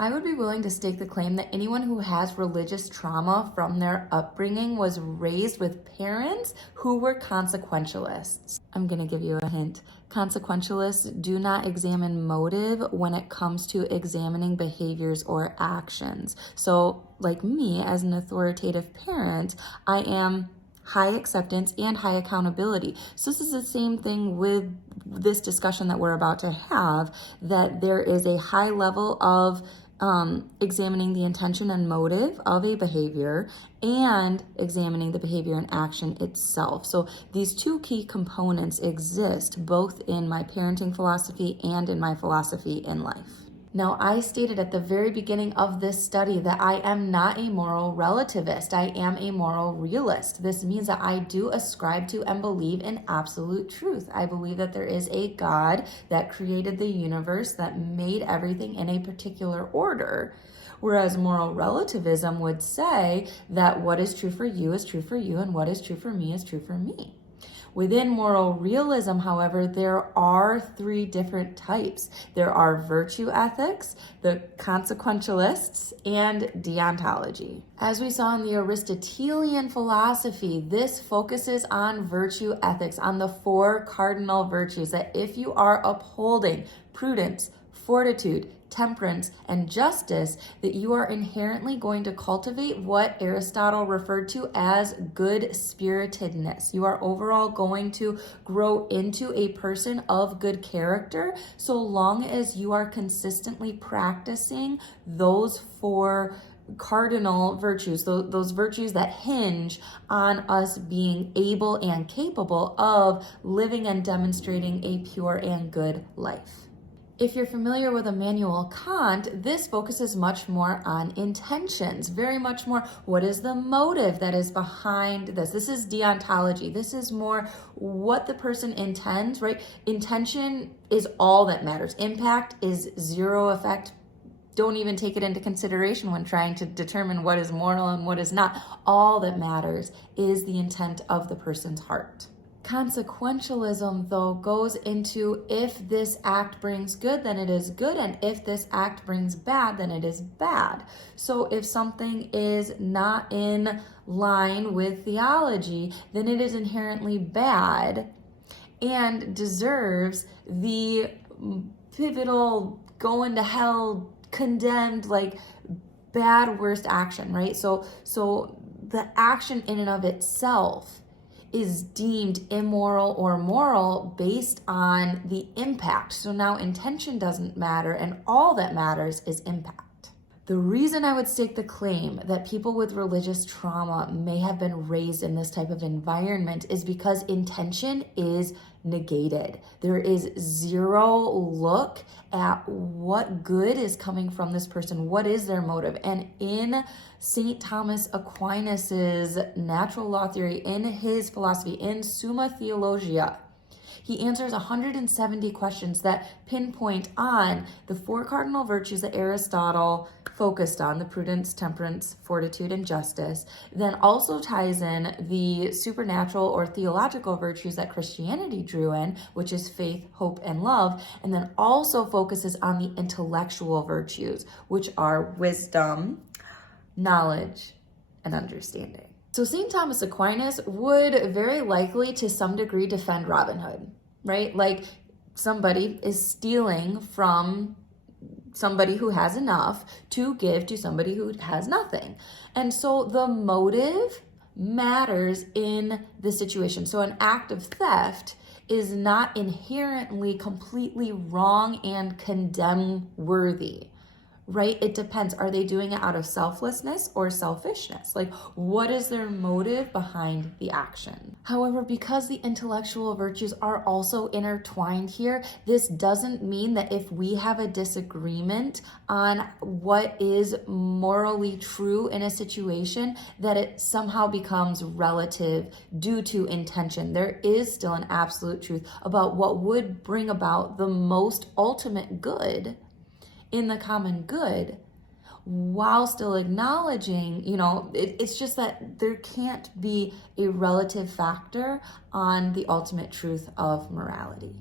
I would be willing to stake the claim that anyone who has religious trauma from their upbringing was raised with parents who were consequentialists. I'm going to give you a hint. Consequentialists do not examine motive when it comes to examining behaviors or actions. So, like me, as an authoritative parent, I am high acceptance and high accountability. So this is the same thing with this discussion that we're about to have, that there is a high level of examining the intention and motive of a behavior and examining the behavior and action itself. So these two key components exist both in my parenting philosophy and in my philosophy in life. Now, I stated at the very beginning of this study that I am not a moral relativist. I am a moral realist. This means that I do ascribe to and believe in absolute truth. I believe that there is a God that created the universe, that made everything in a particular order. Whereas moral relativism would say that what is true for you is true for you, and what is true for me is true for me. Within moral realism, however, there are three different types. There are virtue ethics, the consequentialists, and deontology. As we saw in the Aristotelian philosophy, this focuses on virtue ethics, on the four cardinal virtues, that if you are upholding prudence, fortitude, temperance, and justice, that you are inherently going to cultivate what Aristotle referred to as good-spiritedness. You are overall going to grow into a person of good character so long as you are consistently practicing those four cardinal virtues, those virtues that hinge on us being able and capable of living and demonstrating a pure and good life. If you're familiar with Immanuel Kant, this focuses much more on intentions, very much more what is the motive that is behind this. This is deontology. This is more what the person intends, right? Intention is all that matters. Impact is zero effect. Don't even take it into consideration when trying to determine what is moral and what is not. All that matters is the intent of the person's heart. Consequentialism, though, goes into if this act brings good, then it is good, and if this act brings bad, then it is bad. So if something is not in line with theology, then it is inherently bad and deserves the pivotal, going to hell, condemned, like bad, worst action, right? So the action in and of itself is deemed immoral or moral based on the impact. So now intention doesn't matter, and all that matters is impact. The reason I would stake the claim that people with religious trauma may have been raised in this type of environment is because intention is negated. There is zero look at what good is coming from this person. What is their motive? And in St. Thomas Aquinas's natural law theory, in his philosophy, in Summa Theologia, he answers 170 questions that pinpoint on the four cardinal virtues that Aristotle focused on, the prudence, temperance, fortitude, and justice, then also ties in the supernatural or theological virtues that Christianity drew in, which is faith, hope, and love, and then also focuses on the intellectual virtues, which are wisdom, knowledge, and understanding. So St. Thomas Aquinas would very likely to some degree defend Robin Hood, right? Like somebody is stealing from somebody who has enough to give to somebody who has nothing. And so the motive matters in the situation. So an act of theft is not inherently completely wrong and condemn-worthy, right? It depends. Are they doing it out of selflessness or selfishness? Like, what is their motive behind the action? However, because the intellectual virtues are also intertwined here, this doesn't mean that if we have a disagreement on what is morally true in a situation, that it somehow becomes relative due to intention. There is still an absolute truth about what would bring about the most ultimate good in the common good, while still acknowledging, it's just that there can't be a relative factor on the ultimate truth of morality.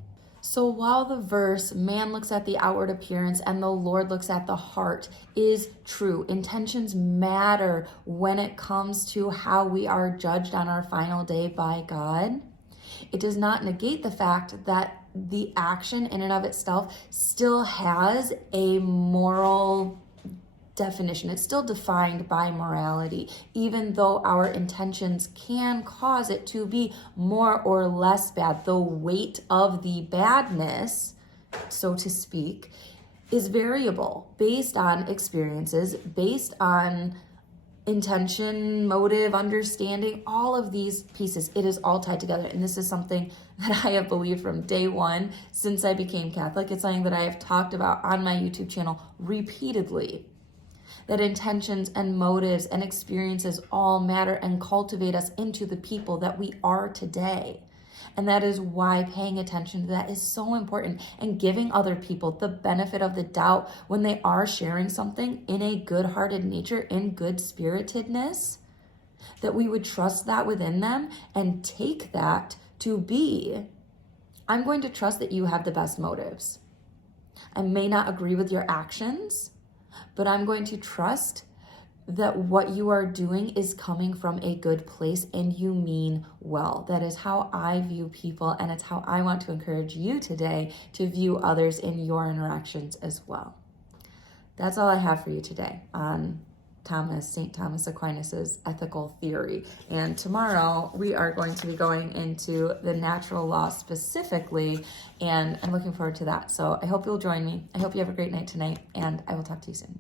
So while the verse, man looks at the outward appearance and the Lord looks at the heart, is true, intentions matter when it comes to how we are judged on our final day by God, it does not negate the fact that the action in and of itself still has a moral definition. It's still defined by morality, even though our intentions can cause it to be more or less bad. The weight of the badness, so to speak, is variable based on experiences, based on intention, motive, understanding, all of these pieces. It is all tied together. And this is something that I have believed from day one since I became Catholic. It's something that I have talked about on my YouTube channel repeatedly. That intentions and motives and experiences all matter and cultivate us into the people that we are today. And that is why paying attention to that is so important, and giving other people the benefit of the doubt when they are sharing something in a good-hearted nature, in good-spiritedness, that we would trust that within them and take that to be, I'm going to trust that you have the best motives. I may not agree with your actions, but I'm going to trust that what you are doing is coming from a good place and you mean well. That is how I view people, and it's how I want to encourage you today to view others in your interactions as well. That's all I have for you today on St. Thomas Aquinas' ethical theory. And tomorrow we are going to be going into the natural law specifically, and I'm looking forward to that. So I hope you'll join me. I hope you have a great night tonight, and I will talk to you soon.